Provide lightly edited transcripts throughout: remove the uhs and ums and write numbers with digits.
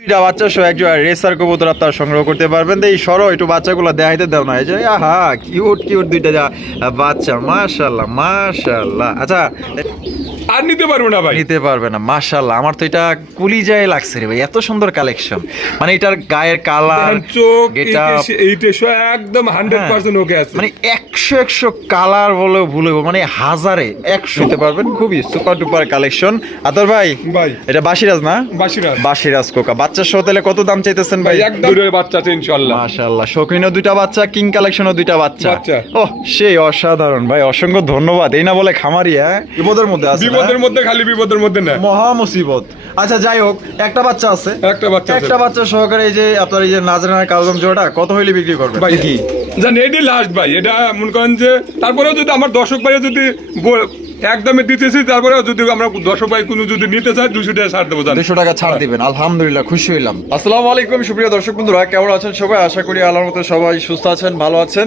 দুইটা বাচ্চা সহ একজন রেসার কবুতর আপনারা সংগ্রহ করতে পারবেন। তো এই সরো একটু বাচ্চাগুলো দেখাইতে দাও না। এই যে আহা কিউট কিউট দুইটা বাচ্চা, মাশাআল্লাহ মাশাআল্লাহ। আচ্ছা আর নিতে পারবো না ভাই, নিতে পারবে না মাশাআল্লাহ। আমার তো এটা কুলিজায় লাগছে রে ভাই, এত সুন্দর কালেকশন। মানে এটার গায়ের কালার, চোখ এটা এইটা একদম 100% ওকে আছে। মানে 100 কালার বলে ভুলবো, মানে হাজারে 100 নিতে পারবেন। খুবই সুপার ডুপার কালেকশন। আতর ভাই ভাই এটা বাসিরাজ না? বাসিরাজ। বাসিরাজ কোকা বাচ্চা সহ তাহলে কত দাম চাইতেছেন ভাই? একদম দুটো বাচ্চা আছে ইনশাআল্লাহ। মাশাআল্লাহ, শৌখিনও দুইটা বাচ্চা, কিং কালেকশনও দুইটা বাচ্চা। ওহ সেই অসাধারণ ভাই, অসংখ্য ধন্যবাদ। এই না বলে খামারি হ্যাঁ বিপদের মধ্যে আছে, বিপদের মধ্যে, খালি বিপদের মধ্যে না, মহা মুসিবত। আচ্ছা যাই হোক, একটা বাচ্চা আছে, একটা বাচ্চা সহকারে এই যে আপনার এই যে নাজরানা কালদম জোড়া কত হইলে বিক্রি করবেন ভাই? কি জান এডি লাস্ট ভাই, এটা মনে করেন যে তারপরেও যদি আমার দর্শক ভাই যদি একদমে দিতেছি, তারপরে যদি আমরা দর্শক ভাই কোনো যদি নিতে চাই 200 টাকা ছাড় দেবো। 200 টাকা ছাড় দিবেন, আলহামদুলিল্লাহ খুশি হইলাম। আসসালামু আলাইকুম সুপ্রিয় দর্শক বন্ধুরা, কেমন আছেন সবাই? আশা করি আল্লাহর মতো সবাই সুস্থ আছেন, ভালো আছেন।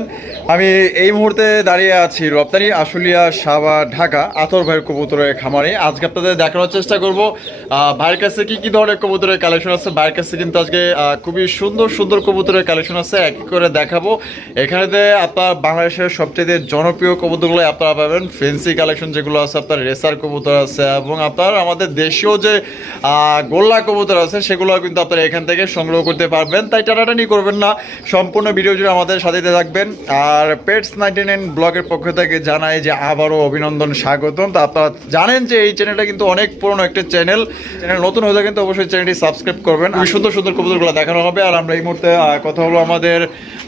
আমি এই মুহূর্তে দাঁড়িয়ে আছি রপ্তানি আশুলিয়া সাভার ঢাকা আতর ভাইয়ের কবুতরের খামারে। আজকে আপনাদের দেখানোর চেষ্টা করব ভাইয়ের কাছে কি ধরনের কবুতরের কালেকশন আছে। ভাইয়ের কাছে কিন্তু আজকে খুবই সুন্দর সুন্দর কবুতরের কালেকশন আছে, এক এক করে দেখাবো। এখানেতে আপনার বাংলাদেশের সবচেয়ে জনপ্রিয় কবুতরগুলো আপনারা পাবেন। ফেন্সি কালেকশন যেগুলো আছে, আপনার রেসার কবুতর আছে, এবং আপনার আমাদের দেশীয় যে গোল্লা কবুতর আছে সেগুলো কিন্তু আপনারা এখান থেকে সংগ্রহ করতে পারবেন। তাই টানাটানি করবেন না, সম্পূর্ণ ভিডিও জুড়ে আমাদের সাথে থাকবেন। আর পেটস 99 ব্লগের পক্ষ থেকে জানাই যে আবারও অভিনন্দন, স্বাগতম। তো আপনারা জানেন যে এই চ্যানেলটা কিন্তু অনেক পুরনো একটা চ্যানেল নতুন হয়ে কিন্তু অবশ্যই চ্যানেলটি সাবস্ক্রাইব করবেন। সুন্দর সুন্দর কবুতরগুলো দেখানো হবে। আর আমরা এই মুহূর্তে কথা হলো আমাদের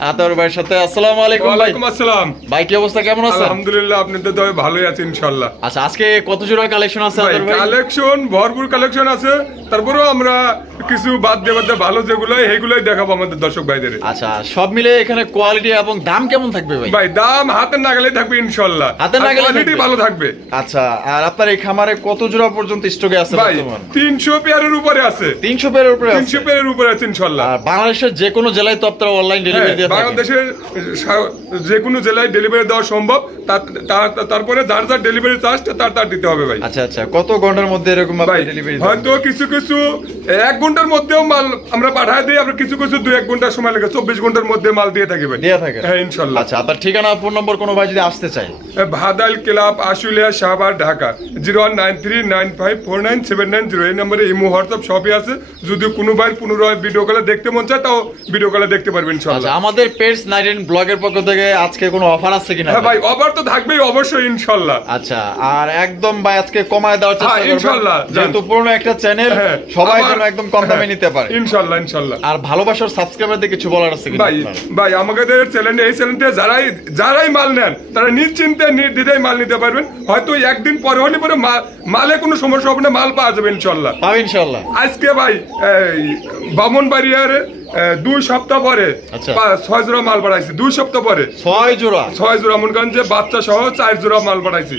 আতর ভাইয়ের সাথে। আসসালামু আলাইকুম। ওয়ালাইকুম আসসালাম ভাই, কি অবস্থা, কেমন আছেন? আলহামদুলিল্লাহ, আপনি তো ভালোই আছেন ইনশাআল্লাহ। আচ্ছা আজকে কত জোড়া কালেকশন আছে আতর ভাই? কালেকশন ভরপুর কালেকশন আছে, তারপরেও আমরা কিছু বাদ দিয়ে ভালো যেগুলো সেইগুলোই দেখাবো আমাদের দর্শক ভাইদের। আচ্ছা সব মিলে এখানে কোয়ালিটি এবং দাম কেমন থাকবে ভাই? ভাই দাম হাতের নাগালে থাকবে ইনশাআল্লাহ, হাতের নাগালে কোয়ালিটি ভালো থাকবে। আচ্ছা, আর আপনার এই খামারে কত জোড়া পর্যন্ত স্টকে আছে ভাই? 300 পেয়ারের উপরে আছে। 300 পেয়ারের উপরে আছে? 300 পেয়ারের উপরে আছে ইনশাআল্লাহ। আর বাংলাদেশের যে কোনো জেলায় তো আপনারা অনলাইন ডেলিভারি দিয়ে থাকেন? বাংলাদেশের যে কোনো জেলায় ডেলিভারি দেওয়া সম্ভব। তারপরে যার যার ডেলিভারি চার্জ তার দিতে হবে ভাই। আচ্ছা আচ্ছা, কত ঘন্টার মধ্যে এরকম আপনি ডেলিভারি দেন? হয়তো কিছু 1 ঘন্টার মধ্যেও মাল আমরা পাঠায় দিই, আমরা কিছু 2-1 ঘন্টা সময় লাগে, 24 ঘন্টার মধ্যে মাল দিয়ে থাকি ভাই। দিয়ে থাকে হ্যাঁ ইনশাআল্লাহ। আচ্ছা, আপনার ঠিকানা ফোন নম্বর কোনো ভাই যদি আসতে চায়? ভাদাইল ক্লাব আশুলিয়া সাভার ঢাকা 0193954979 এই নম্বরে ইমো হোয়াটসঅ্যাপ সবই আছে। যদি কোনো ভাই পুনরায় ভিডিও কলে দেখতে মন চায় তাও ভিডিও কলে দেখতে পারবেন ইনশাআল্লাহ। আচ্ছা, আমাদের পেটস 99 ব্লগের পক্ষ থেকে আজকে কোনো অফার আছে কিনা? হ্যাঁ ভাই, অফার তো থাকবেই অবশ্যই ইনশাআল্লাহ। আচ্ছা, আর একদম ভাই আজকে কমায় দেওয়ার চেষ্টা করবেন ইনশাআল্লাহ, যেহেতু পুরনো একটা চ্যানেল, সবাই যেন একদম কম দামে নিতে পারে ইনশাআল্লাহ ইনশাআল্লাহ। আর ভালোবাসার সাবস্ক্রাইবারদের কিছু বলার আছে কিনা? ভাই আমাদের চ্যানেলে এই চ্যানেলতে যারাই মাল নেন তারা নিশ্চিন্তে নির্দ্বিধায় মাল নিতে পারবেন। হয়তো একদিন পরে হলে পরে মালে কোনো সমস্যা হবে না, মাল পাওয়া যাবে ইনশাআল্লাহ। পাবে ইনশাআল্লাহ। আজকে ভাই বামনবাড়িয়ার 2 সপ্তাহ পরে 6 জোড়া মাল পাঠাইছি। 2 সপ্তাহ পরে 6 জোড়া মনে করেন যে বাচ্চা সহ 4 জোড়া মাল পাঠাইছি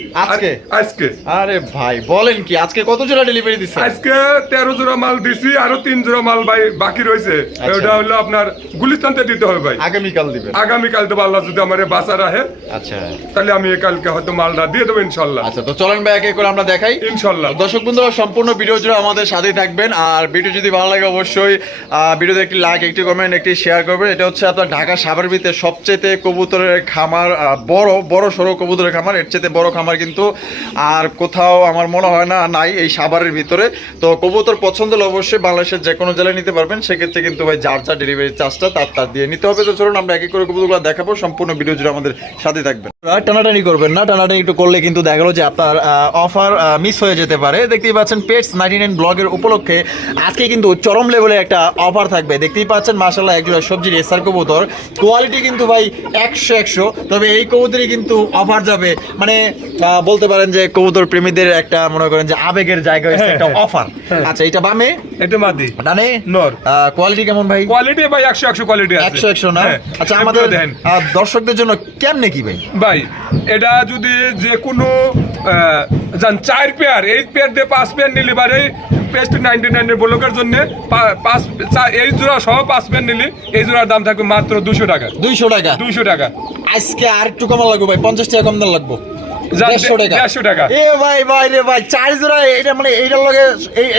আজকে। আরে ভাই বলেন কি, আজকে কত জোড়া ডেলিভারি দিছে? আজকে 13 জোড়া মাল দিছি, আরো 3 জোড়া মাল ভাই বাকি রয়েছে। ওটা হলো আপনার গুলিস্তানতে দিতে হবে ভাই। আগামীকাল দিবেন? আগামীকাল দেবো, আল্লাহ যদি আমারে বাঁচা রাখে। আচ্ছা, তাহলে আমি কালকে হয়তো মালটা দিয়ে দেবো ইনশাআল্লাহ। আচ্ছা, তো চলেন ভাই এক এক করে আমরা দেখাই ইনশাআল্লাহ। দর্শক বন্ধুরা সম্পূর্ণ ভিডিও জুড়ে আমাদের সাথেই থাকবেন। আর ভিডিও যদি ভালো লাগে অবশ্যই ভিডিওতে একটি লাইক, একটি কমেন্ট, একটি শেয়ার করবেন। এটা হচ্ছে আপনার ঢাকা সাভার ভিতরে সবচেয়ে কবুতরের খামার, বড় সড়ো কবুতরের খামার। এর চেয়ে বড় খামার কিন্তু আর কোথাও আমার মনে হয় না নাই এই সাভারের ভিতরে। তো কবুতর পছন্দ হলে অবশ্যই বাংলাদেশের যে কোনো জেলায় নিতে পারবেন। সেক্ষেত্রে কিন্তু ভাই যার যার ডেলিভারি চার্জটা তার দিয়ে নিতে হবে। তো চলুন আমরা এক এক করে কবুতরগুলো দেখাবো, সম্পূর্ণ ভিডিও জুড়ে আমাদের সাথে থাকবেন। টানাটানি করবেন না, টানাটানি একটু করলে কিন্তু দেখা গেলো যে আপনার অফার মিস হয়ে যেতে পারে। দেখতেই পাচ্ছেন পেটস 99 ব্লগের উপলক্ষে আজকে কিন্তু চরম লেভেলে একটা অফার থাকবে। দেখতেই পাচ্ছেন মাশাআল্লাহ একজোড়া সবজি রেসার কবুতর, কোয়ালিটি কিন্তু ভাই 100। তবে এই কবুতরই কিন্তু অফার যাবে, মানে বলতে পারেন যে কবুতর প্রেমীদের একটা মনে করেন যে আবেগের জায়গা হচ্ছে একটা অফার। আচ্ছা, এটা বামে, এটা মাদি, ডানে নর। কোয়ালিটি কেমন ভাই? কোয়ালিটি ভাই 100 কোয়ালিটি আছে, 100 না? আচ্ছা, আমাদের দর্শকদের জন্য কেমনে কি ভাই? এটা যদি যে কোনো 4 পেয়ার, এই পেয়ার দিয়ে 5 পেয়ার নিলে পারে পেস্ট 99 ব্লকের জন্য 5 এই জোড়া সহ 5 পেয়ার নিলে এই জোড়ার দাম থাকবে মাত্র 200 টাকা। 200 টাকা? 200 টাকা। আজকে আর একটু কম লাগবে ভাই, 50 টাকা কম দাম লাগবে। যান 150 টাকা 150 টাকা। এ ভাই ভাই রে ভাই 4 জোড়া, এটা মানে এইটার লগে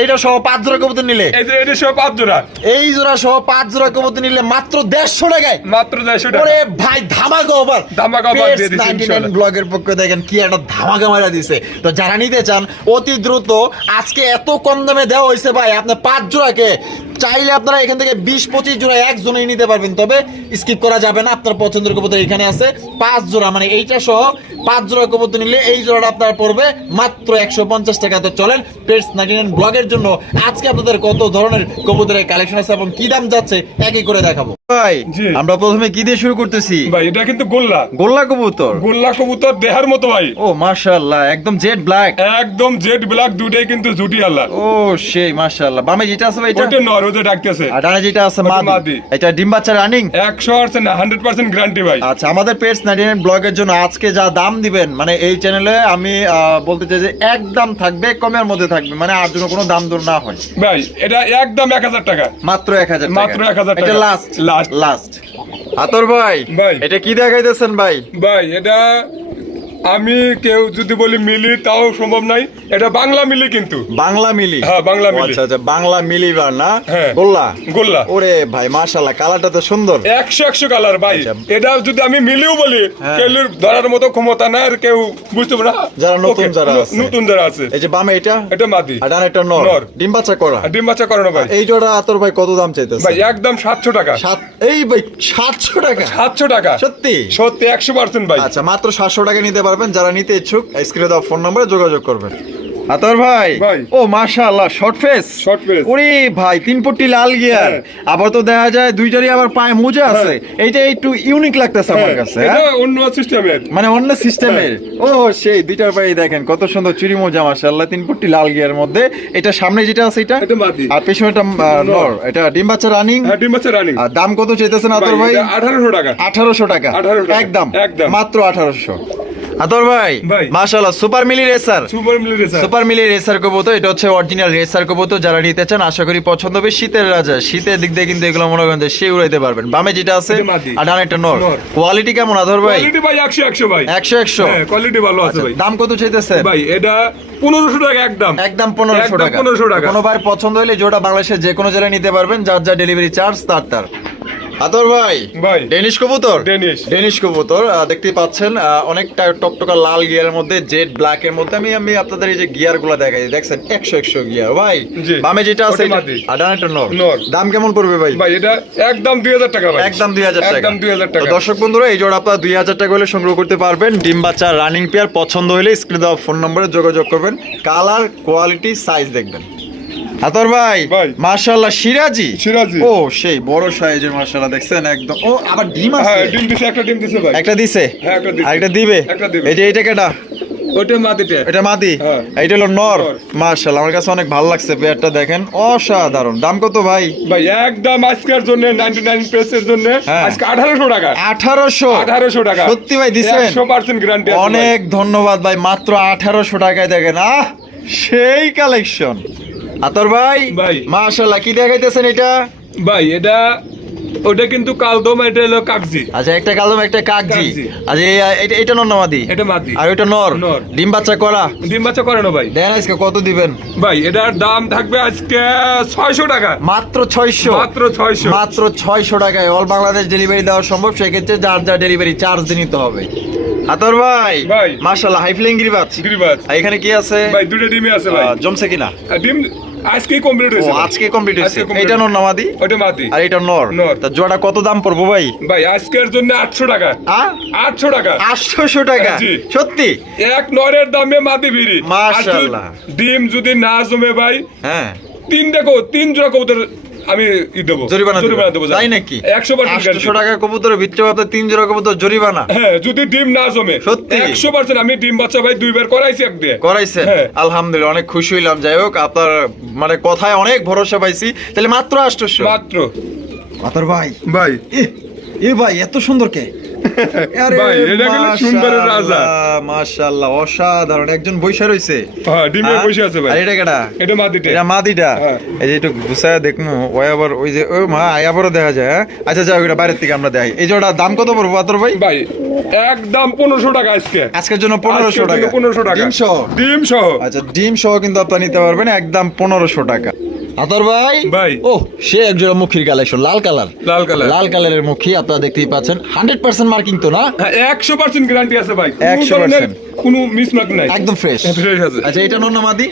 এইটা সহ 5 জোড়া কবুতর নিলে, এই যে এটা সব 5 জোড়া, এই জোড়া সহ 5 জোড়া কবুতর নিলে মাত্র 150 টাকায়। মাত্র 150 টাকা। ওরে ভাই ধামাকা অফার, ধামাকা offer দিয়ে দিছি 99 ইনশাআল্লাহ। ব্লগের পক্ষে দেখেন কি একটা ধামাকা মারা দিছে। তো যারা নিতে চান অতি দ্রুত, আজকে এত কম দামে দেওয়া হয়েছে ভাই, আপনি 5 জোড়াকে চাইলে আপনারা এখান থেকে 20-25 জোড়া একজনেই নিতে পারবেন, তবে স্কিপ করা যাবে না। আপনার পছন্দের কবুতর এখানে আছে 5 জোড়া, মানে এইটা সহ 5 জোড়া কবুতর নিলে এই জোড়াটা আপনার পড়বে মাত্র 150 টাকা। তো চলেন পেটস 99 ব্লগের জন্য আজকে আপনাদের কত ধরনের কবুতরের কালেকশন আছে এবং কি দাম যাচ্ছে একই করে দেখাবো। ভাই জি। আমরা প্রথমে কি দিয়ে শুরু করতেছি? ভাই এটা কিন্তু গোল্লা, গোল্লা কবুতর। গোল্লা কবুতর দেহার মতো ভাই, ও মাশাআল্লাহ, একদম জেড ব্ল্যাক। একদম জেড ব্ল্যাক, দুটাই কিন্তু জুটি আল্লাহ। ও সেই মাশাআল্লাহ। বামে যেটা আছে ভাই এটা, ওটা নর, ওটা ডাকতেছে। আর ডানে যেটা আছে ওটা মাদি। মাদি। এটা ডিম বাচ্চা রানিং। 100% 100% গ্যারান্টি ভাই। আচ্ছা, আমাদের পেটস 99 ব্লগের জন্য আজকে যা দাম দিবেন, মানে এই চ্যানেলে আমি বলতে চাই যে একদম থাকবে, কমের মধ্যে থাকবে, মানে আর জন্য কোনো দাম দর না হয়। ভাই এটা একদম 1000 টাকা, মাত্র 1000 টাকা, মাত্র 1000 টাকা। এটা লাস্ট লাস্ট। লাস্ট। আতর ভাই, ভাই। এটা কি দেখাইতেছেন ভাই? ভাই এটা আমি কেউ যদি বলি মিলি তাও সম্ভব নাই, এটা বাংলা মিলি কিন্তু। বাংলা মিলি। হ্যাঁ, বাংলা মিলি। আচ্ছা আচ্ছা, বাংলা মিলিবার না? হ্যাঁ। গোল্লা। গোল্লা। ওরে ভাই মাশাআল্লাহ, কালারটা তো সুন্দর। 100 কালার ভাই। আচ্ছা। এটা যদি আমি মিলিও বলি, হ্যাঁ। কেউ ধরার মতো ক্ষমতা না, আর কেউ বুঝতে পারে না। যারা নতুন Okay, যারা আছে। নতুন যারা আছে। এই যে বামে এটা, এটা মাদি, আর ডানে এটা নর। নর। ডিম বাচ্চা করা। আর ডিম বাচ্চা করে না ভাই। এই জোড়া আতর ভাই কত দাম চাইতেছে? ভাই একদম 700 টাকা। এই ভাই 700 টাকা? 700 টাকা সত্যি? সত্যি 100% ভাই। আচ্ছা, মাত্র 700 টাকা নিতে পারবেন। যারা নিতে ইচ্ছুক স্ক্রিনে দেওয়া ফোন নম্বরে যোগাযোগ করবেন। আতর ভাই, ভাই। ও মাশাআল্লাহ, শর্ট ফেস। Short face। ওরে ভাই, 3 পট্টি লাল গিয়ার। হ্যাঁ। আবার তো দেখা যায় দুইটারই আবার পায়ে মোজা আছে। এইটা একটু ইউনিক লাগতেছে আমার কাছে। এটা হ্যাঁ? অন্য সিস্টেমের। মানে অন্য সিস্টেমের। ও সেই দুইটার পায়ে দেখেন কত সুন্দর চুরি মোজা মাশাআল্লাহ, 3 পট্টি লাল গিয়ার মধ্যে। এটা সামনে যেটা আছে এটা, এটা মাদি। আর পেছনে এটা নর। এটা ডিম বাচ্চা রানিং। হ্যাঁ, ডিম বাচ্চা রানিং। আর দাম কত চাইতেছেন আতর ভাই? 1800 টাকা। 1800 টাকা। 1800 টাকা। একদম একদম। মাত্র 1800। আতর ভাই, ভাই। মাশাআল্লাহ, সুপার মিলি রেসার। সুপার মিলি রেসার। সুপার মিলি রেসার কবুতর, এটা হচ্ছে অরিজিনাল রেসার কবুতর। যারা নিতে চান আশা করি পছন্দ হবে। শীতের রাজা, শীতের দিক দিয়ে কিন্তু এগুলো মনে করেন যে সে উড়াইতে পারবেন। বামে যেটা আছে এটা মাদি। আর ডানে একটা নর। নর। কোয়ালিটি কেমন আতর ভাই? কোয়ালিটি ভাই 100 ভাই। 100 হ্যাঁ, কোয়ালিটি ভালো আছে ভাই। দাম কত চাইতেছে ভাই এটা 1500 টাকা একদম। একদম 1500 একদম টাকা। 1500 টাকা। কোনো ভাই পছন্দ হলে যেটা বাংলাদেশের যে কোনো জেলায় নিতে পারবেন, যার যা ডেলিভারি চার্জ তার। আতর ভাই, ভাই। ডেনিশ কবুতর। ডেনিশ কবুতর দেখতেই পাচ্ছেন, অনেকটা টকটকা লাল গিয়ারের মধ্যে, জেড ব্ল্যাক এর মধ্যে। আমি আপনাদের এই যে গিয়ার গুলা দেখাই, দেখছেন 100 গিয়ার ভাই। জি। বামে যেটা আছে ওটা এটা, মাদি। আর ডানে একটা নর। নর। দাম কেমন পড়বে ভাই? ভাই এটা একদম 2000 টাকা ভাই। একদম 2000 টাকা। একদম 2000 টাকা। তো দর্শক বন্ধুরা, এই জোড়া আপনারা 2000 টাকা হলে সংগ্রহ করতে পারবেন। ডিম বাচ্চা রানিং পেয়ার। পছন্দ হলে স্ক্রিনে দেওয়া ফোন নম্বরে যোগাযোগ করবেন। কালার, কোয়ালিটি, সাইজ দেখবেন। আতর ভাই, ভাই। মাশাআল্লাহ, সিরাজি। সিরাজি। ও সেই বড় সাইজের মাশাআল্লাহ, দেখছেন একদম। ও আবার ডিম আছে। হ্যাঁ, ডিম দিছে, একটা ডিম দিছে ভাই। একটা দিছে। হ্যাঁ, একটা দিছে। আর একটা দিবে। একটা দিবে। এই যে এইটা কেডা? ওটা মাদিটা। এটা মাদি। হ্যাঁ। এইটা হলো নর। নর। মাশাআল্লাহ, আমার কাছে অনেক ভালো লাগছে পেয়ারটা, দেখেন অসাধারণ। দাম কত ভাই? ভাই একদম আজকের জন্য 99 পেসের জন্য হ্যাঁ। আজকে 1800 টাকা। 1800 টাকা। সত্যি ভাই দিছেন? 100% গ্যারান্টি আছে। অনেক ধন্যবাদ ভাই, মাত্র 1800 টাকায় দেখেন। সেই কালেকশন। আতর ভাই, ভাই। মাশাআল্লাহ, কি দেখাইতেছেন এটা? ভাই এটা ওটা কিন্তু কালদম, এটা হলো কাগজি। আচ্ছা, একটা কালদম একটা কাগজি। কাগজি। আচ্ছা, এটা নর না মাদি? এটা মাদি। আর ওইটা নর। নর। ডিম বাচ্চা করা। ডিম বাচ্চা করে না ভাই। দেন আজকে কত দিবেন? ভাই এটার দাম থাকবে আজকে 600 টাকা। মাত্র 600। মাত্র 600। মাত্র 600 টাকায় অল বাংলাদেশ ডেলিভারি দেওয়া সম্ভব। সেক্ষেত্রে যার যা ডেলিভারি চার্জ নিতে হবে। আতর ভাই, ভাই। মাশাআল্লাহ, হাই ফ্লাইং গিরিবাজ। গিরিবাজ। আর এখানে কি আছে? ভাই দুটো ডিমই আছে ভাই। জমছে কিনা? আর ডিম আজকেই কমপ্লিট ও হয়েছে ভাই। আজকে কমপ্লিট হয়েছে। আজকে complete এটা নর না মাদি? ওটা মাদি। আর এটা নর। নর। তা জোড়া কত দাম পড়বো ভাই? ভাই আজকের জন্য 800 টাকা। 800 টাকা। 800 টাকা? জি। সত্যি? এক নরের দামে মাদি ভিড়ি। মাশাআল্লাহ। আর ডিম যদি না জমে ভাই, হ্যাঁ, 3 জোড়া কবুতর আমি দেবো, জরিমানা দেবো। তাই নাকি? 100% 800 টাকা কবুতরের ভিতরে আপনার 3 জোড়া কবুতর জরিমানা? হ্যাঁ, যদি ডিম না জমে। সত্যি? 100% আমি ডিম বাচ্চা ভাই 2 বার করাইছি এক দিয়ে। করাইছেন? হ্যাঁ। আলহামদুলিল্লাহ, অনেক খুশি হইলাম। যাই হোক, আপনার মানে কথায় অনেক ভরসা পাইছি। তাহলে মাত্র 800। মাত্র। আতর ভাই, ভাই এ ভাই এত সুন্দর কে? ভাই, এটা গেলো সুন্দরের রাজা। মাশাআল্লাহ, অসাধারণ একজন বৈশা রইছে। হ্যাঁ, ডিমে বসে আছে ভাই। আর এটা কেডা? এটা মাদিটা। এটা মাদিটা। হ্যাঁ। এই যে একটু গুছায় দেখমু, ওই আবার ওই যে ও মা আয়াবারও দেখা যায়। হ্যাঁ? আচ্ছা যাও, এটা বাইরের থেকে আমরা দেখাই। এই জোড়া দাম কত পড়বো আতর ভাই? ভাই একদম 1500 টাকা আজকে। আজকের জন্য 1500 টাকা। 1500 টাকা। ডিম সহ? ডিম সহ। আচ্ছা, ডিম সহ কিন্তু আপনারা নিতে পারবেন একদম 1500 টাকা। আতর ভাই, ভাই। ও সে এক জোড়া মুখির কালেকশন, লাল কালার। লাল কালার। লাল কালারের মুখী আপনারা দেখতেই পাচ্ছেন। 100% মার্কিং তো না? হ্যাঁ, 100% গ্যারান্টি আছে ভাই। 100% কোনো মিসমার্ক নাই। একদম ফ্রেশ। ফ্রেশ আছে। আচ্ছা, এটা নর না মাদি?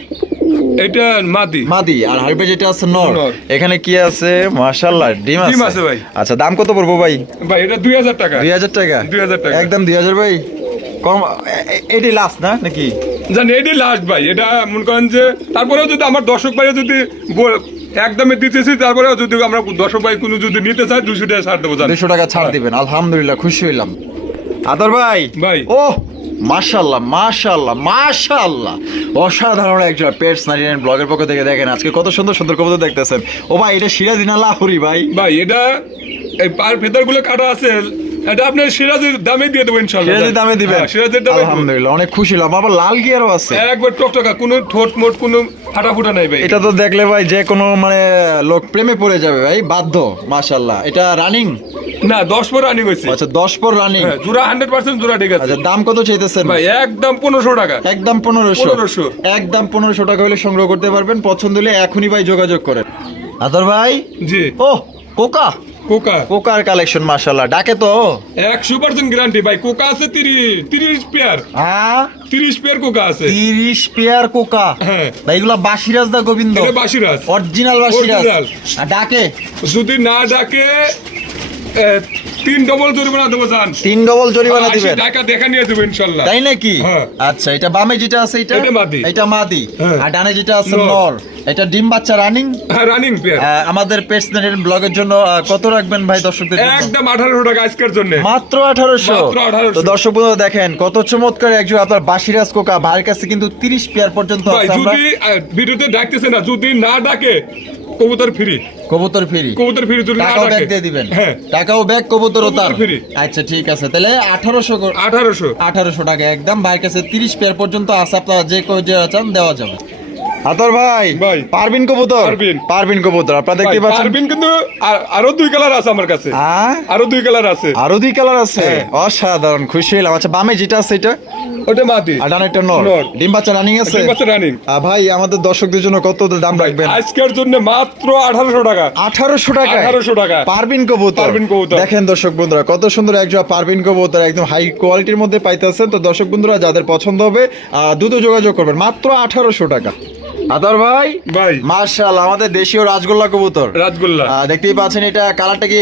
এটা মাদি। মাদি। আর হারবে যেটা আছে নর। নর। এখানে কি আছে? মাশাআল্লাহ, ডিম আছে। ডিম আছে ভাই। আচ্ছা, দাম কত পড়বো ভাই? ভাই এটা 2000 টাকা। 2000 টাকা? 2000 টাকা। একদম 2000 ভাই। কম এটি লাস্ট না নাকি? জানি এটাই লাস্ট ভাই। এটা মনে করেন যে তারপরেও যদি আমার দর্শক ভাই যদি একদমে দিতেছি, তারপরেও যদি আমরা দর্শক ভাই কোনো যদি নিতে চাই 200 টাকা ছাড় দেবো। 200 টাকা ছাড় দিবেন, আলহামদুলিল্লাহ, খুশি হইলাম। আদর ভাই, ভাই। ও মাশাআল্লাহ মাশাআল্লাহ মাশাআল্লাহ, অসাধারণ একজন পেটস 99 ব্লগের পক্ষ থেকে দেখেন আজকে কত সুন্দর সুন্দর কবুতর দেখতেছেন। ও ভাই, এটা সিরাজি না লাহোরি ভাই? ভাই এটা এই পার ফেদার গুলো কাটা আছে, এটা আপনার সিরাজের দামে দিয়ে দেবো ইনশাআল্লাহ। সিরাজির দামে দিবেন? হ্যাঁ, সিরাজের দামে। আলহামদুলিল্লাহ, অনেক খুশি হলাম। আবার লাল গিয়ারও আছে। একবার টকটকা, কোনো ঠোঁট মোট কোনো ফাটাফুটা নাই ভাই। এটা তো দেখলে ভাই যে কোনো মানে লোক প্রেমে পড়ে যাবে ভাই, বাধ্য। মাশাআল্লাহ, এটা রানিং না 10 পর রানিং হয়েছে। আচ্ছা, 10 পর রানিং। হ্যাঁ, জোড়া 100% জোড়া ঠিক আছে। আচ্ছা, দাম কত চাইতেছেন ভাই একদম 1500 টাকা। একদম 1500। 1500 একদম 1500 টাকা হলে সংগ্রহ করতে পারবেন। পছন্দ হলে এখনই ভাই যোগাযোগ করেন। আদর ভাই, জি। ও কোকা, কোকা। কোকার কালেকশন মাশাআল্লাহ, ডাকে তো 100% গ্যারান্টি ভাই। কোকা আছে 30 পেয়ার। হ্যাঁ, 30 পেয়ার কোকা আছে। 30 পেয়ার কোকা। হ্যাঁ। ভাই এগুলা বাসিরাজ দা গোবিন্দ? এটা বাসিরাজ। অরিজিনাল বাসিরাজ। Original। আর ডাকে? যদি না ডাকে 3 ডবল জরিমানা দেবো জান। 3 ডবল জরিমানা দিবেন? টাকা দেখা নিয়ে দেবো ইনশাআল্লাহ। তাই নাকি? হ্যাঁ। আচ্ছা, এটা বামে যেটা আছে এটা? এটা মাদি। এটা মাদি। হ্যাঁ। আর ডানে যেটা আছে নর। নর। এটা ডিম বাচ্চা রানিং? হ্যাঁ, রানিং পেয়ার। আমাদের পেটস ব্লগের জন্য কত রাখবেন ভাই দর্শকদের জন্য? একদম 1800 টাকা আজকের জন্য। মাত্র 1800। মাত্র 1800। তো দর্শক বন্ধুরা দেখেন কত চমৎকার একজন আপনার বাসিরাজ কোকা। ভাইয়ের কাছে কিন্তু 30 পেয়ার পর্যন্ত ভাই আছে। আমরা যদি ভিডিওতে ডাকতেছে না, যদি না ডাকে কবুতর ফ্রি। কবুতর ফ্রি? কবুতর ফ্রি যদি না টাকাও ব্যাগ ডাকে। দিয়ে দিবেন? হ্যাঁ। টাকাও ব্যাগ, কবুতরও তার? কবুতর free। আচ্ছা, ঠিক আছে, তাহলে 1800 1800 টাকা একদম। ভাইয়ের কাছে 30 পেয়ার পর্যন্ত আছে, আপনারা যে কেউ যে চান দেওয়া যাবে। আতর ভাই, ভাই। পারবিন কবুতর? পারবিন। পারবিন কবুতর আপনারা দেখতে পাচ্ছেন। পারবিন, কিন্তু আরো 2 কালার আছে আমার কাছে। আরো 2 কালার আছে। আরো 2 কালার আছে? হ্যাঁ। অসাধারণ, খুশি হলাম। আচ্ছা, বামে যেটা আছে এটা? ওটা মাদি। আর ডানে একটা নর। নর। ডিম বাচ্চা রানিং আছে? ডিম বাচ্চা রানিং। ভাই আমাদের দর্শকদের জন্য কত দাম রাখবেন? আজকের জন্য মাত্র 1800 টাকা। 1800 টাকা? 1800 টাকা। পারবিন কবুতর? পারবিন কবুতর। দেখেন দর্শক বন্ধুরা কত সুন্দর একজোড়া পারবিন কবুতর, একদম হাই কোয়ালিটির মধ্যে পাইতেছেন। তো দর্শক বন্ধুরা যাদের পছন্দ হবে দ্রুত যোগাযোগ করবেন। মাত্র 1800 টাকা। আদর ভাই, ভাই মাশাআল্লাহ, আমাদের দেশীয় রাজগোল্লা কবুতর। রাজগোল্লা। দেখতেই পাচ্ছেন, এটা কালারটা কি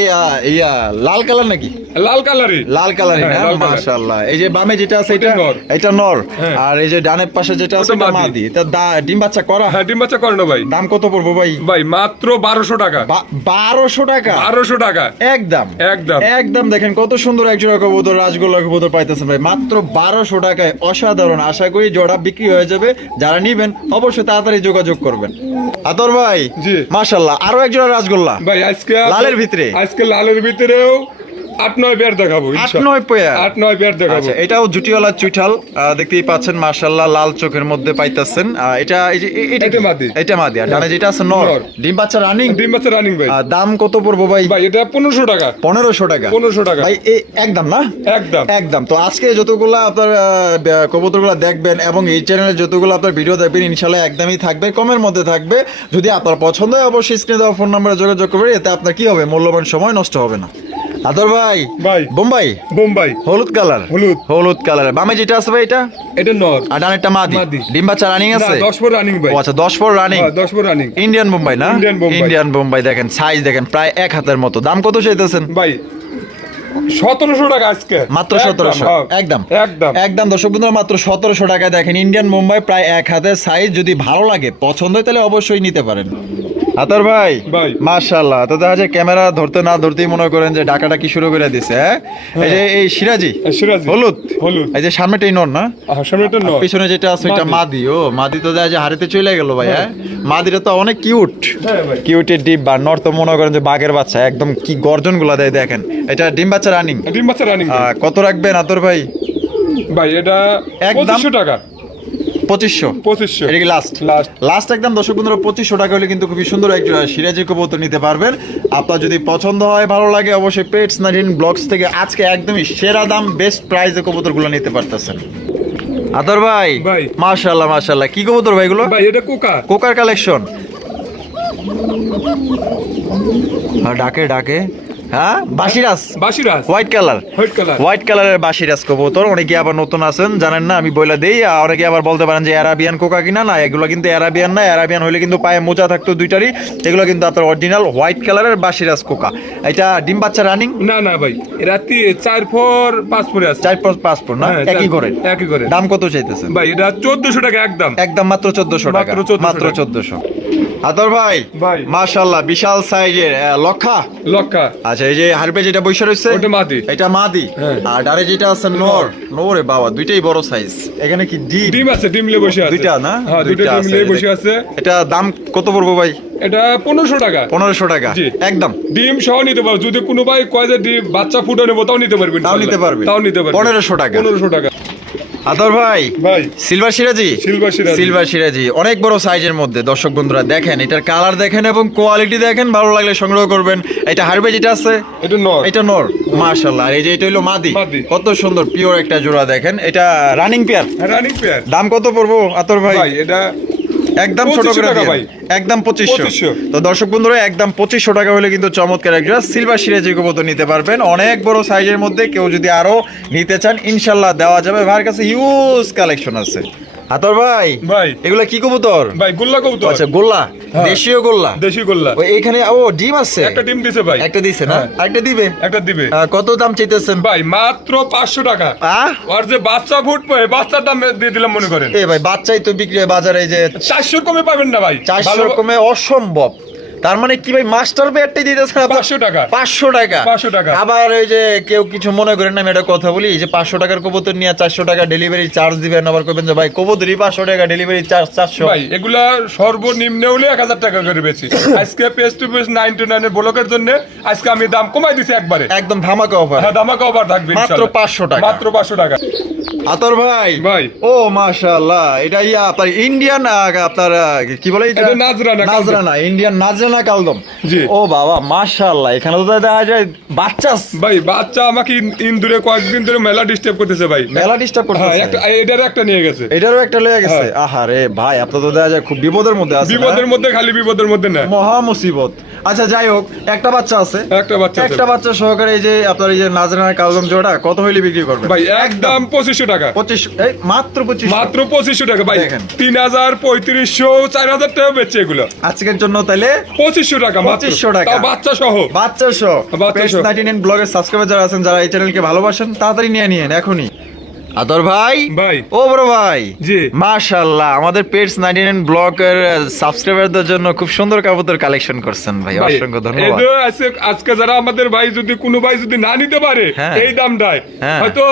লাল কালার নাকি? লাল কালারই। লাল কালারই না? হ্যাঁ, লাল কালার। মাশাআল্লাহ। এই যে বামে যেটা আছে এটা? ওটা নর। এটা নর। হ্যাঁ। আর এই যে ডানের পাশে যেটা আছে ওটা এটা মাদি। মাদি। তা ডিম বাচ্চা করা? হ্যাঁ, ডিম বাচ্চা করে না ভাই। দাম কত পড়বো ভাই? ভাই মাত্র 1200 টাকা। 1200 টাকা? 1200 টাকা একদম একদম। একদম। দেখেন কত সুন্দর এক জোড়া কবুতর, রাজগোল্লা কবুতর পাইতেছেন ভাই মাত্র 1200 টাকায়। অসাধারণ, আশা করি জোড়া বিক্রি হয়ে যাবে। যারা নিবেন অবশ্যই তাড়াতাড়ি যোগাযোগ করবেন। আতর ভাই, জি। মাশাআল্লাহ, আরো এক জোড়া রাজগোল্লা ভাই আজকে লালের ভিতরে? আজকে লালের ভিতরেও 8-9 পেয়ার দেখাবো। 8-9 পেয়ার? 8-9 পেয়ার দেখাবো। আচ্ছা, এটাও জুটিওয়ালা চুইঠাল, দেখতেই পাচ্ছেন মাশাআল্লাহ, লাল চোখের মধ্যে পাইতেছেন। এটা এই যে এটা মাদি। এটা মাদি। আর ডানে যেটা আছে নর। নর। ডিম বাচ্চা রানিং? ডিম বাচ্চা রানিং ভাই। দাম কত পড়বো ভাই? ভাই এটা 1500 টাকা। 1500 টাকা? 1500 টাকা ভাই একদম না? একদম একদম। তো আজকে যতগুলা আপনার কবুতরগুলো দেখবেন এবং এই চ্যানেলে যতগুলো আপনার ভিডিও দেখবেন ইনশাআল্লাহ একদমই থাকবে, কমের মধ্যে থাকবে। যদি আপনার পছন্দ হয় অবশ্যই স্ক্রিনে দেওয়া ফোন নম্বরে যোগাযোগ করবেন। এতে আপনার কি হবে, মূল্যবান সময় নষ্ট হবে না। আদর ভাই, ভাই বোম্বাই বোম্বাই হলুদ কালার? হলুদ। হলুদ কালার। বামে যেটা আছে ভাই এটা? এটা নর। আর ডানেরটা মাদি। মাদি। ডিম বাচ্চা রানিং আছে? 10 পর রানিং ভাই। ও আচ্ছা, 10 ফর রানিং। হ্যাঁ, 10 পর রানিং। ইন্ডিয়ান বোম্বাই না? ইন্ডিয়ান বোম্বাই। ইন্ডিয়ান বোম্বাই। দেখেন সাইজ দেখেন, প্রায় 1 হাতের মতো। দাম কত চাইতেছেন ভাই 1700 টাকা আজকে। মাত্র 1700? একদম একদম একদম। দর্শক বন্ধুরা মাত্র 1700 টাকায় দেখেন ইন্ডিয়ান মুম্বাই, প্রায় 1 হাতের সাইজ। যদি ভালো লাগে, পছন্দ হয়, তাহলে অবশ্যই নিতে পারেন। আতর ভাই ভাই। মাশাআল্লাহ, তো দেখা যায় ক্যামেরা ধরতে না ধরতেই মনে করেন যে ডাকাটা কি শুরু করে দিছে। হ্যাঁ, এই যে এই সিরাজি সিরাজি হলুদ হলুদ এই যে সামনেটাই নর না, সামনেটা নর, পিছনে যেটা আছে এটা মাদি। ও মাদি তো দেখা যায় হাড়িতে চলে গেল ভাই। হ্যাঁ, মাদিটা তো অনেক কিউট, হ্যাঁ ভাই। কিউটের ডিম বা নর তো মনে করেন যে বাঘের বাচ্চা, একদম কি গর্জন গুলা দেয় দেখেন। এটা ডিম বাচ্চা রানিং। ডিম বাচ্চা রানিং কত রাখবেন আতর ভাই? ভাই এটা একদম 2500 টাকা। 2500 2500 এটা কি লাস্ট? লাস্ট লাস্ট একদম দর্শক বন্ধুরা 2500 টাকা হলে কিন্তু খুবই সুন্দর একটা সিরাজি কবুতর নিতে পারবেন। আপনার যদি পছন্দ হয়, ভালো লাগে, অবশ্যই পেটস 19 ব্লগস থেকে আজকে একদমই সেরা দাম, বেস্ট প্রাইসে কবুতরগুলো নিতে পারতেছেন। আদর ভাই ভাই। মাশাআল্লাহ মাশাআল্লাহ, কি কবুতর ভাই এগুলো? ভাই এটা কোকা কোকার কালেকশন। ডাকে ডাকে, হ্যাঁ বাসিরাস, বাসিরাজ white colour, white colour. White কালারের বাসিরাস কবুতর। অনেকে আবার নতুন আছেন জানেন না, আমি বলে দেই। অনেকে আবার বলতে পারেন যে অ্যারাবিয়ান কোকা কিনা, না এগুলো কিন্তু অ্যারাবিয়ান না। অ্যারাবিয়ান হলে কিন্তু পায়ে মোজা থাকতো দুইটারই, এগুলো কিন্তু আপনার অরিজিনাল হোয়াইট কালারের বাসিরাস কোকা। এটা ডিম বাচ্চা রানিং? না না ভাই, রাত্রি 4-4-5 আছে। 4-5 না, হ্যাঁ, একই করে। একই করে। দাম কত চাইতেছেন ভাই এটা 1400 টাকা একদম। একদম মাত্র 1400 টাকা, মাত্র 1400 মাত্র টাকা। 1400। আদর ভাই ভাই। মাশাআল্লাহ, বিশাল সাইজের লক্ষা। লক্কা আচ্ছা, এই যে হারপে যেটা বৈশা রয়েছে ওটা মাদি। এটা মাদি। হ্যাঁ। আর ডারে যেটা আছে নর। নরে বাবা, দুইটাই বড় সাইজ। এখানে কি ডিম? ডিম আছে, ডিম লে বসে আছে। দুইটা না? হ্যাঁ, দুইটা ডিম আছে। লে বসে আছে। এটা দাম কত পড়বো ভাই? এটা 1500 টাকা। 1500 টাকা জি। একদম। ডিম সহ নিতে পারো, যদি কোনো ভাই কয় যে ডিম বাচ্চা ফুটে নেবো তাও নিতে পারবেন। তাও নিতে পারবে? তাও নিতে পারবে। 1500 টাকা। 1500 টাকা। আদর ভাই ভাই সিলভার সিরাজি, সিলভার সিরাজি। সিলভার সিরাজি অনেক বড় সাইজের মধ্যে। দর্শক বন্ধুরা দেখেন, এটার কালার দেখেন এবং কোয়ালিটি দেখেন, ভালো লাগলে সংগ্রহ করবেন। এটা হারবে যেটা আছে এটা নর। এটা নর মাশাআল্লাহ। আর এই যে এটা হলো মাদি, মাদি। কত সুন্দর পিওর একটা জোড়া দেখেন। এটা রানিং পেয়ার। Running pair. দাম কত পড়বো আতর ভাই? ভাই এটা একদম ছোট 2500 করে টাকা দিন। ভাই। একদম 2500। 2500 তো দর্শক বন্ধুরা একদম 2500 টাকা হলে কিন্তু চমৎকার একটা সিলভার সিরাজি কবুতর নিতে পারবেন। অনেক বড় সাইজের মধ্যে। কেউ যদি আরো নিতে চান ইনশাল্লাহ দেওয়া যাবে। ভাইয়ের কাছে হিউজ কালেকশন আছে। আতর ভাই ভাই এগুলা কি কবুতর? ভাই গোল্লা কবুতর। আচ্ছা গোল্লা, হ্যাঁ। দেশীয় গোল্লা। দেশি গোল্লা। ওই এখানে ও ডিম আছে? একটা ডিম দিছে ভাই। একটা দিছে না? হ্যাঁ। আরেকটা দিবে? একটা দিবে। কত দাম চাইতেছেন ভাই মাত্র 500 টাকা। আহ আর যে বাচ্চা ফুটবে বাচ্চার দাম দিয়ে দিলাম মনে করেন। এ ভাই বাচ্চাই তো বিক্রি হয় বাজারে, এই যে 400 কমে পাবেন না ভাই। 400 রকমে অসম্ভব। তার মানে কি ভাই মাস্টার পেয়ারটাই দিতেছেন 500 টাকা। 500 টাকা। 500 টাকা। আবার ওই যে কেউ কিছু মনে করেন না, আমি একটা কথা বলি, এই যে 500 টাকার কবুতর নিয়ে 400 টাকা ডেলিভারি চার্জ দিবেন, আবার কইবেন যে ভাই কবুতরই 500 টাকা ডেলিভারি চার্জ 400। ভাই এগুলা সর্বনিম্ন হলে 1000 টাকা করে বেচি। আজকে পেস টু পেস 99 এর ব্লকের জন্য আজকে আমি দাম কমাই দিছি একবারে। একদম ধামাকা অফার। হ্যাঁ ধামাকা অফার থাকবে মাত্র ইনশাআল্লাহ। 500 টাকা। মাত্র 500 টাকা। আতর ভাই ভাই। ও মাশাআল্লাহ, এটা আপনার ইন্ডিয়ান আপনার কি বলে এটা? এটা নাজরানা কালদম। নাজরানা, ইন্ডিয়ান নাজরানা কালদম। জি। ও বাবা মাশাআল্লাহ, এখানে তো দেখা যায় বাচ্চা ভাই বাচ্চা আমাকে ইন্দুরে কয়েকদিন ধরে মেলা ডিস্টার্ব করতেছে ভাই। মেলা ডিস্টার্ব হ্যাঁ করতেছে। একটা এটার একটা নিয়ে গেছে। এটারও একটা লয়ে গেছে। হ্যাঁ। আহারে ভাই, আপনার তো দেখা যায় খুব বিপদের মধ্যে আছে। বিপদের মধ্যে খালি বিপদের মধ্যে না। মহা মুসিবত। আচ্ছা যাই হোক, একটা বাচ্চা আছে। একটা বাচ্চা আছে। একটা বাচ্চা সহকারে এই যে আপনার এই যে নাজরানা কালদম জোড়া কত হইলে বিক্রি করবেন? ভাই একদম 2500 টাকা। 25 এই মাত্র 25। মাত্র 2500 টাকা ভাই। দেখেন। 3000 3500 4000 টাকা বেচছে এগুলো। আজকের জন্য তাইলে 2500 টাকা মাত্র। 2500 টাকা। তাও বাচ্চা সহ। বাচ্চা সহ। বাচ্চা পেটস সহ। 99 ব্লগের সাবস্ক্রাইবার যারা আছেন, যারা এই চ্যানেলকে ভালোবাসেন, তাড়াতাড়ি নিয়ে নিন এখনই। আদর ভাই ভাই। ও বড় ভাই জি। মাশাআল্লাহ, আমাদের পেটস 99 ব্লগের সাবস্ক্রাইবারদের জন্য খুব সুন্দর কবুতর কালেকশন করছেন ভাই, ভাই, অসংখ্য ধন্যবাদ। এটা আজকে যারা আমাদের ভাই যদি কোনো ভাই যদি না নিতে পারে হ্যাঁ। এই দামটায় হ্যাঁ। হয়তো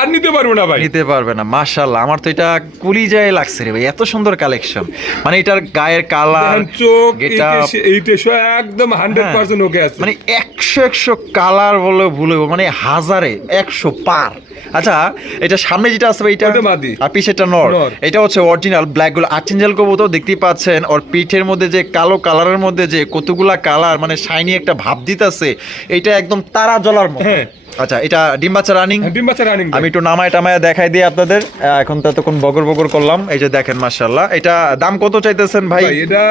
আর নিতে পারবো না ভাই। নিতে পারবে না। মাশাআল্লাহ, আমার তো এটা কুলিজায় লাগছে রে ভাই, এত সুন্দর কালেকশন। মানে এটার গায়ের কালার, দেখেন, চোখ এটা এইটা একদম 100% ওকে আছে। মানে 100 কালার বলে ভুলে মানে হাজারে 100 পার। আচ্ছা এটা সামনে যেটা আছে ভাই, এটা ওটা মাদি। আর পিছেরটা নর। নর। এটা হচ্ছে অরিজিনাল ব্ল্যাক গুলো আর্চেঞ্জেল কবুতর দেখতেই পাচ্ছেন। ওর পিঠের মধ্যে যে কালো কালারের মধ্যে যে কতগুলা কালার, মানে শাইনি একটা ভাব দিতেছে, এটা একদম তারা জ্বলার মতো। হ্যাঁ। আচ্ছা এটা ডিম বাচ্চা রানিং। ডিম বাচ্চা রানিং। আমি একটু নামায় টামায় দেখাই দিই আপনাদের। এখন তো তখন বগর বগর করলাম। এই যে দেখেন মাশাআল্লাহ, এটা দাম কত চাইতেছেন ভাই? ভাই এটা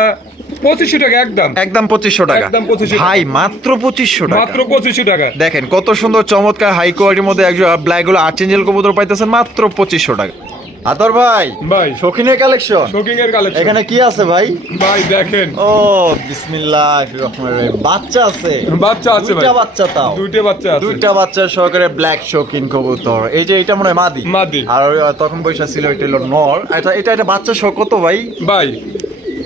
2500 টাকা একদম। একদম 2500 টাকা। একদম 2500 ভাই মাত্র 2500 টাকা। মাত্র 2500 টাকা। দেখেন কত সুন্দর চমৎকার হাই কোয়ালিটির মধ্যে একজন ব্ল্যাক গুলো আর্চেঞ্জেল কবুতর পাইতেছেন মাত্র 2500 টাকা। আতর ভাই ভাই শৌখিনের কালেকশন। শোকিং এর কালেকশন। এখানে কি আছে ভাই? ভাই দেখেন ও বিসমিল্লাহির রহমানির রহিম, বাচ্চা আছে। বাচ্চা আছে ভাই। দুইটা বাচ্চা তাও। দুইটা বাচ্চা আছে। দুইটা বাচ্চা সহকারে ব্ল্যাক শৌখিন কবুতর। এই যে এটা মনে হয় মাদি। মাদি। আর তখন পয়সা ছিল এটা হলো নর। এটা বাচ্চা সহ কত ভাই? ভাই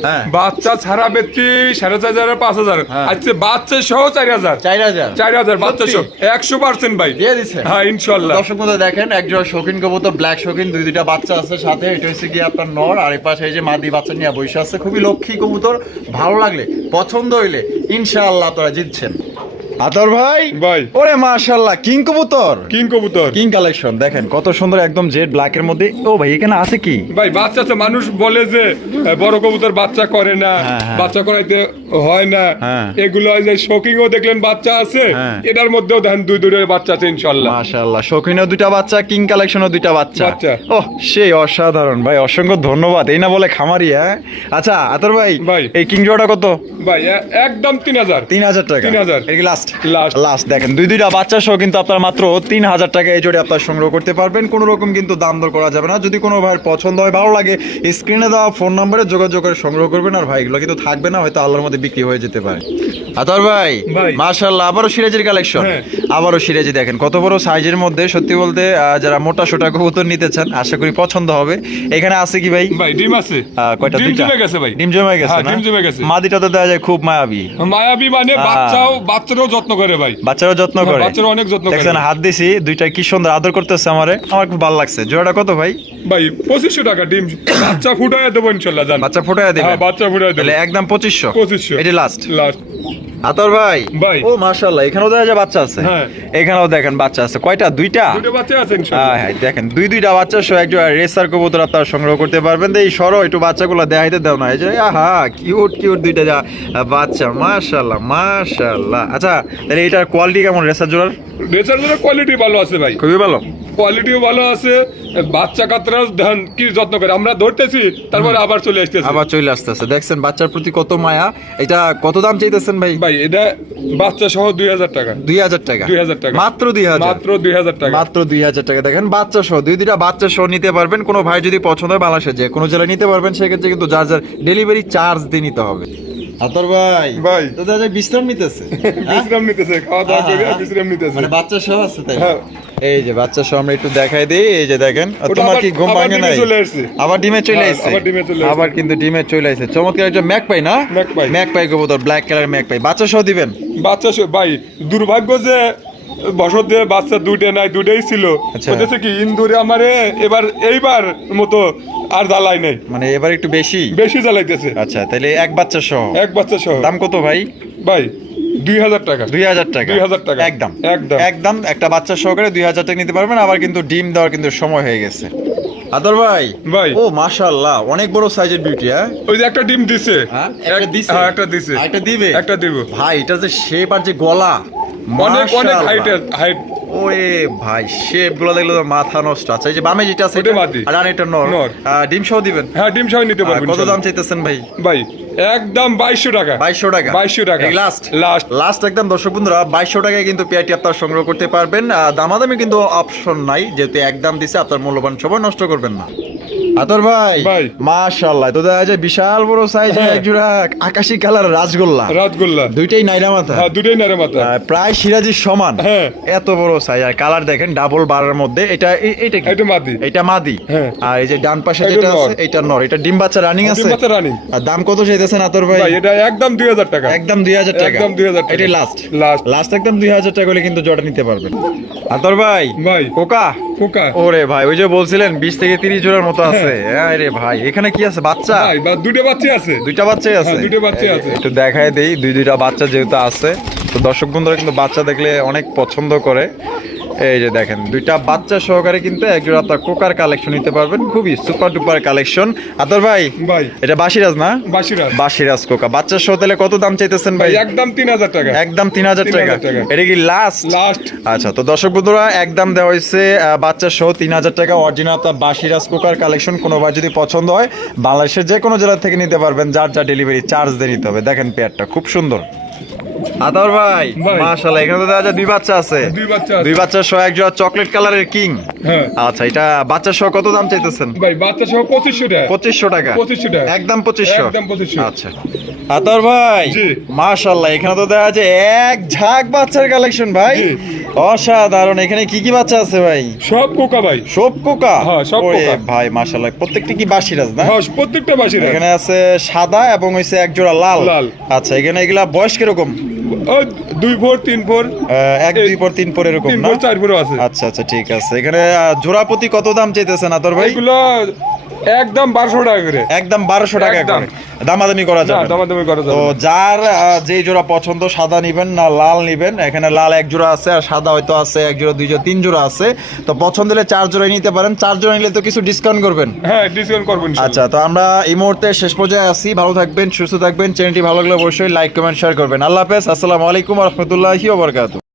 হ্যাঁ। বাচ্চা ছাড়া বেচছি 4,500 5,000, হ্যাঁ। আজকে বাচ্চা সহ 4,000 4,000 4,000 বাচ্চা সহ 100% ভাই দিয়ে দিচ্ছে। হ্যাঁ ইনশাল্লাহ। দর্শক বন্ধু দেখেন একজন শৌখিন কবুতর ব্ল্যাক শৌখিন দুইটা বাচ্চা আছে সাথে, এটা হচ্ছে কি আপনার নর, আর এই পাশে এই যে মাদি বাচ্চা নিয়ে বসে আছে। খুবই লক্ষ্মী কবুতর, ভালো লাগলে পছন্দ হইলে ইনশাআল্লাহ আপনারা জিতছেন। আতর ভাই ভাই ওরে মাশাআল্লাহ কিং কবুতর, কিং কবুতর কিং কালেকশন দেখেন কত সুন্দর একদম জেড ব্ল্যাক এর মধ্যে। ও ভাই এখানে আছে কি? ভাই বাচ্চা তো মানুষ বলে যে বড় কবুতর বাচ্চা করে না, হ্যাঁ, হ্যাঁ। বাচ্চা করাইতে হয় না, হ্যাঁ। এগুলো এই যে শোকিংও দেখলেন বাচ্চা আছে, হ্যাঁ। এটার মধ্যেও দেখেন দুইটা বাচ্চা আছে ইনশাল্লাহ। মাশাআল্লাহ শৌখিনও দুইটা বাচ্চা, কিং কালেকশনও দুইটা বাচ্চা। বাচ্চা। ওহ সেই অসাধারণ ভাই, অসংখ্য ধন্যবাদ। এই না বলে খামারি। হ্যাঁ আচ্ছা আতর ভাই ভাই। এই কিং জোড়া কত? ভাই একদম 3,000 3,000 টাকা। 3,000 এটা কি লাস্ট? লাস্ট লাস্ট দেখেন দুইটা বাচ্চা সহ কিন্তু আপনার মাত্র 3,000 টাকা এই জোড়ে আপনার সংগ্রহ করতে পারবেন। কোনো রকম কিন্তু দাম দর করা যাবে না। যদি কোনো ভাইয়ের পছন্দ হয় ভালো লাগে স্ক্রিনে দেওয়া ফোন নম্বরে যোগাযোগ করে সংগ্রহ করবেন। আর ভাই এগুলো কিন্তু থাকবে না, হয়তো আল্লাহর মধ্যে বিক্রি হয়ে যেতে পারে। আতর ভাই ভাই। মাশাআল্লাহ আবারও সিরাজের কালেকশন। হ্যাঁ। আবারও সিরাজি দেখেন কত বড় সাইজের মধ্যে। সত্যি বলতে যারা মোটা সোটা কবুতর নিতে চান আশা করি পছন্দ হবে। এখানে আছে কি ভাই? ভাই ডিম আছে, কয়টা? ডিম দুইটা জমে গেছে ভাই, ডিম জমে গেছে হ্যাঁ, না? ডিম জমে গেছে। মাদিটা তো দেখা যায় খুব মায়াবী। মায়াবী মানে বাচ্চারাও যত্ন করে ভাই, বাচ্চারাও যত্ন করে। বাচ্চারা অনেক যত্ন করে। দেখছেন হাত দিছি দুইটা কি সুন্দর আদর করতেছে আমারে, আমার খুব ভালো লাগছে। জোড়াটা কত ভাই? ভাই 2,500 টাকা ডিম, বাচ্চা ফুটায় দেবো ইনশাল্লাহ জান। বাচ্চা ফুটায় দিবেন? হ্যাঁ বাচ্চা ফুটায় দেবো তাহলে একদম 2,500। 2,500 এটা লাস্ট। লাস্ট। আতর ভাই ভাই। ও মাশাআল্লাহ এখানেও দেখা যায় বাচ্চা আছে। হ্যাঁ। এখানেও দেখেন বাচ্চা আছে। কয়টা? দুইটা। দুটো বাচ্চা আছে ইনশাল্লাহ। হ্যাঁ দেখেন দুইটা বাচ্চা সহ একজন রেসার কবুতর আপনারা সংগ্রহ করতে পারবেন। এই সরো একটু বাচ্চাগুলো দেখাইতে দাও না। এই যে আহা কিউট কিউট দুইটা বাচ্চা মাশাআল্লাহ মাশাআল্লাহ। আচ্ছা তাহলে এটার কোয়ালিটি কেমন রেসার জোড়ার? রেসার কোয়ালিটি ভালো আছে ভাই, খুবই ভালো। কোয়ালিটিও ভালো আছে। বাচ্চা কাতরাও ধান কি যত্ন করে, আমরা ধরতেছি তারপরে আবার চলে আসতেছি। আবার চলে আসতেছে। দেখছেন বাচ্চার প্রতি কত মায়া। এটা কত দাম চাইতেছেন ভাই? ভাই এটা বাচ্চা সহ 2,000 টাকা। 2,000 টাকা। 2,000 টাকা। মাত্র 2,000। মাত্র 2,000 টাকা। মাত্র 2,000 টাকা। দেখেন বাচ্চা সহ দুইটা বাচ্চা সহ নিতে পারবেন। কোনো ভাই যদি পছন্দ হয় বাংলাদেশে যে কোনো জেলায় নিতে পারবেন। সেক্ষেত্রে কিন্তু যার যার ডেলিভারি চার্জ দিয়ে নিতে হবে। আতর ভাই ভাই। তো দাদা বিশ্রাম নিতেছে। বিশ্রাম নিতেছে, খাওয়া দাওয়া করে বিশ্রাম নিতেছে। মানে বাচ্চা সহ আছে তাই? হ্যাঁ। এই যে বাচ্চা সহ আমরা একটু দেখাই দিই। এই যে দেখেন ওটা তোমার কি ঘুম আবার ভাঙে ডিমে নাই? চলে আসছে। আবার ডিমে চলে হ্যাঁ, আসছে। আবার ডিমে চলে আসছে। আবার কিন্তু ডিমে চলে আসছে। চমৎকার একটা ম্যাক পাই না? ম্যাকপাই। ম্যাক পাই কবুতর ব্ল্যাক কালার ম্যাক পাই। বাচ্চা সহ দিবেন? বাচ্চা ভাই দুর্ভাগ্য যে বছর দিয়ে বাচ্চা দুইটা নাই, দুইটাই ছিল। আচ্ছা। হচ্ছে কি ইন্দুরে আমারে এইবার মতো আর জ্বালাই নাই, মানে এবার একটু বেশি বেশি জ্বালাইতেছে। আচ্ছা তাহলে এক বাচ্চা সহ এক বাচ্চা সহ দাম কত ভাই? ভাই 2,000 টাকা। 2,000 টাকা। 2,000 টাকা। একদম একদম। একদম একটা বাচ্চা সহকারে 2,000 টাকা নিতে পারবেন। আবার কিন্তু ডিম দেওয়ার কিন্তু সময় হয়ে গেছে। আদর ভাই ভাই। ও মাশাআল্লাহ অনেক বড় সাইজের বিউটি। হ্যাঁ ওই যে একটা ডিম দিছে, একটা দিছে? হ্যাঁ একটা দিছে, একটা দিবে? একটা দিব। ভাই এটা যে শেপ আর যে গলা অনেক মাশাআল্লাহ। হাইট। ওরে ভাই শেপ গুলো দেখলে তো মাথা নষ্ট। আচ্ছা এই যে বামে যেটা আছে ওটা মাদি। আর এটা নর। নর। ডিম সহ দিবেন? হ্যাঁ ডিম সহ নিতে পারবেন। কত দাম চাইতেছেন ভাই? ভাই একদম 2,200 টাকা। 2,200 টাকা। 2,200 টাকা। Last last. লাস্ট একদম দর্শক বন্ধুরা 2,200 টাকায় কিন্তু পেয়ারটি আপনারা সংগ্রহ করতে পারবেন। দামাদামি কিন্তু অপশন নাই, যেহেতু একদম দিছে। আপনার মূল্যবান সময় নষ্ট করবেন না। আতর ভাই ভাই। মাশাআল্লাহ তো দেখা যায় বিশাল বড় সাইজের হ্যাঁ। এক জোড়া আকাশি কালার রাজগোল্লা। রাতগোল্লা দুইটাই নাইরা মাথা। হ্যাঁ দুটোই নারে মাথা। প্রায় সিরাজির সমান। হ্যাঁ। এত বড় সাইজ আর কালার দেখেন ডাবল বারের মধ্যে। এটা কি? এটা মাদি। এটা মাদি। হ্যাঁ। আর এই যে ডান পাশে এটা যেটা নর। আছে এটা নর। এটা ডিম বাচ্চা রানিং আছে? ডিম বাচ্চা running। আর দাম কত চাইতেছেন আতর ভাই? ভাই এটা একদম 2,000 টাকা। একদম 2,000 টাকা। একদম 2,000 টাকা। এটা লাস্ট লাস্ট। লাস্ট একদম 2,000 টাকা হলে কিন্তু জোড়া নিতে পারবেন। আতর ভাই ভাই। Coca Coca. ওরে ভাই ওই যে বলছিলেন 20 থেকে 30 জোড়ার মতো আছে। আরে ভাই এখানে কি আছে? বাচ্চা? ভাই দুটো বাচ্চা আছে। দুইটা বাচ্চাই আছে? হ্যাঁ, দুটো বাচ্চাই আছে। একটু দেখায় দেই দুইটা বাচ্চা যেহেতু আছে। তো দর্শক বন্ধুরা কিন্তু বাচ্চা দেখলে অনেক পছন্দ করে। এই যে দেখেন দুইটা বাচ্চা সহকারে কিন্তু একজোড়া আপনার কোকার কালেকশন নিতে পারবেন। খুবই সুপার ডুপার কালেকশন। আতর ভাই ভাই এটা বাসিরাজ না? বাসিরাজ। বাসিরাজ কোকা বাচ্চা সহ তাহলে কত দাম চাইতেছেন ভাই? ভাই একদম 3,000 টাকা। একদম 3,000 টাকা। 3,000 টাকা। এটা কি লাস্ট? লাস্ট। আচ্ছা তো দর্শক বন্ধুরা একদম দেওয়া হয়েছে বাচ্চা সহ 3,000 টাকা অরিজিনাল আপনার বাসিরাজ কোকার কালেকশন। কোনোবার যদি পছন্দ হয় বাংলাদেশের যে কোনো জেলা থেকে নিতে পারবেন। যার যা ডেলিভারি চার্জ দিয়ে নিতে হবে। দেখেন পেয়ারটা খুব সুন্দর। আতর ভাই ভাই। মাশাআল্লাহ এখানে তো দেখা যায় দুই বাচ্চা আছে। দুই বাচ্চা আছে। দুই বাচ্চা সহ এক জোড়া চকলেট কালারের কিং। হ্যাঁ। আচ্ছা এটা বাচ্চা সহ কত দাম চাইতেছেন? ভাই বাচ্চা সহ 2,500 টাকা। 2,500 টাকা। 2,500 টাকা। একদম 2,500। একদম 2,500। আচ্ছা আতর ভাই জি। মাশাআল্লাহ এখানে তো দেখা যায় এক ঝাঁক বাচ্চার কালেকশন ভাই। জি। অসাধারণ। এখানে কি কি বাচ্চা আছে ভাই? সব কোকা ভাই। সব কোকা? হ্যাঁ, সব ওরে কোকা। ভাই মাশাআল্লাহ, প্রত্যেকটি কি বাসিরাজ না? হ্যাঁ, প্রত্যেকটা বাসির এখানে আছে সাদা এবং হইছে এক জোড়া লাল। লাল। আচ্ছা, এখানে এগুলা বয়স কিরকম? ও 2 ভোর 3 ভোর 1 2 পর 3 পর এরকম 3 না? ভোর 4 ভোর আছে। আচ্ছা আচ্ছা, ঠিক আছে। এখানে জোড়া প্রতি কত দাম চাইতেছেন আতর ভাই? এগুলো একদম 1200 টাকা করে। একদম 1200 টাকা একদম। করে। দামাদামি করা না, যাবে না? দামাদামি করা যাবে তো না। যার যেই জোড়া পছন্দ, সাদা নিবেন না লাল নিবেন, এখানে লাল এক জোড়া আছে আর সাদা হয়তো আছে এক জোড়া, 2 জোড়া, 3 জোড়া আছে। তো পছন্দ হলে 4 জোড়াই নিতে পারেন। 4 জোড়া নিলে তো কিছু ডিসকাউন্ট করবেন। হ্যাঁ, ডিসকাউন্ট করবেন। আচ্ছা, তো আমরা এই মুহূর্তে শেষ পর্যায়ে আছি। ভালো থাকবেন, সুস্থ থাকবেন। চ্যানেলটি ভালো লাগলে অবশ্যই লাইক কমেন্ট শেয়ার করবেন। আল্লাহ হাফেজ। আসসালামু আলাইকুম ওয়া রাহমাতুল্লাহি ওয়া বারাকাতুহু।